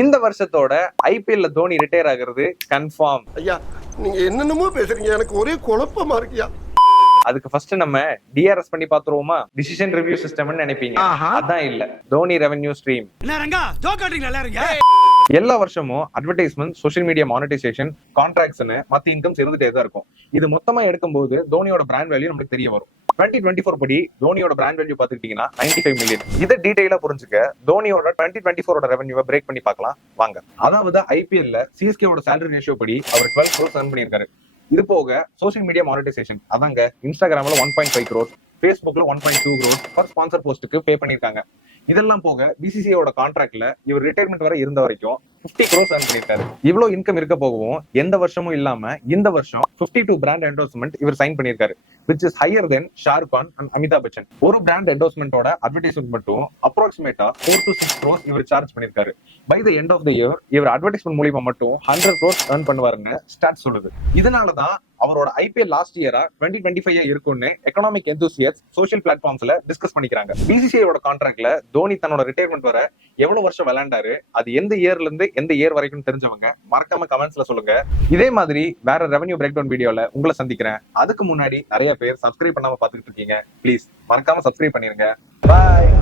இந்த வருஷத்தோட ஐபிஎல்ல தோனி ரிட்டையர் ஆகிறது கன்ஃபார்ம். ஐயா நீங்க என்னென்னமோ பேசுறீங்க, எனக்கு ஒரே குழப்பமா இருக்கியா. அதுக்கு ஃபர்ஸ்ட் நம்ம டிஆர்எஸ் பண்ணி பாத்துருவோமா? டிசிஷன் ரிவ்யூ சிஸ்டம்னு நினைப்பீங்க, அதான் இல்ல, தோனி ரெவென்யூ ஸ்ட்ரீம். எல்லா வருஷமும் அட்வர்டைஸ்மெண்ட், சோஷியல் மீடியா மானிட்டைசேஷன், கான்ட்ராக்ட்ஸ்னு மத்த இன்கம்ஸ் இருந்துட்டே தான் இருக்கும். இது மொத்தமா எடுக்கும்போது தோனியோட பிராண்ட் வேல்யூ நமக்கு தெரிய வரும். 2024 படி தோனியோட பிராண்ட் வேல்யூ பாத்துக்கிட்டீங்கன்னா 95 மில்லியன். இதை டீடைலா புரிஞ்சுக்க தோனியோட 2024 ரெவென்யூவை பிரேக் பண்ணி பார்க்கலாம் வாங்க. அதாவது ஐபிஎல்ல சிஎஸ்கேவோட சேலரி ரேஷியோ படி அவர் 12 crores earn பண்ணியிருக்காரு. இது போக சோஷியல் மீடியா மானிட்டைசேஷன், அதாங்க இன்ஸ்டாகிராம்ல 1.5 crores, ஃபேஸ்புக்ல 1.2 crores ஃபார் ஸ்பான்சர் போஸ்ட்டுக்கு பே பண்ணிருக்காங்க. இதெல்லாம் போக பிசிசிஐயோட கான்ட்ராக்ட்ல இவர் ரிட்டையர்மெண்ட் வரை இருந்த வரைக்கும் 50 crores earn பண்ணிருக்காரு. இவ்வளவு இன்கம் இருக்க போகவும் எந்த வருஷமும் இல்லாம இந்த வருஷம் 52 பிராண்ட் என்டோர்ஸ்மெண்ட் இவர் சைன் பண்ணிருக்காரு, which is higher than Shahrukh Khan and Amitabh Bachchan. ஒரு பிராண்ட் என்டோர்ஸ்மெண்டோட அட்வர்டைஸ்மெண்ட் மட்டும் அப்ராக்சிமேட்டா 4 to 6 crores இவர் சார்ஜ் பண்ணிருக்காரு. By the end of the year இவர் அட்வர்டைஸ்மெண்ட் மூலியமா மட்டும் 100 crores earn பண்ணுவாருன்னு ஸ்டாட்ஸ் சொல்லுது. இதனாலதான் அவரோட ஐபிஎல் லாஸ்ட் இயரா 2025 இருக்கும்னு எக்கனாமிக் எந்தூசியஸ்ட் சோஷியல் பிளாட்ஃபார்ம்ஸ்ல டிஸ்கஸ் பண்ணிக்கிறாங்க. பிசிசிஐயோட கான்ட்ராக்ட்ல தோனி தன்னோட ரிட்டையர்மெண்ட் வர எவ்வளவு வருஷம் விளையாண்டாரு, அது எந்த இயர்ல இருந்து எந்த இயர் வரைக்கும் தெரிஞ்சவங்க மறக்காம கமெண்ட்ஸ்ல சொல்லுங்க. இதே மாதிரி வேற ரெவென்யூ பிரேக் டவுன் வீடியோல உங்களை சந்திக்கிறேன். அதுக்கு முன்னாடி நிறைய பேர் சப்ஸ்கிரைப் பண்ணாம பாத்துக்கிட்டு இருக்கீங்க, ப்ளீஸ் மறக்காம சப்ஸ்கிரைப் பண்ணிருங்க. பாய்.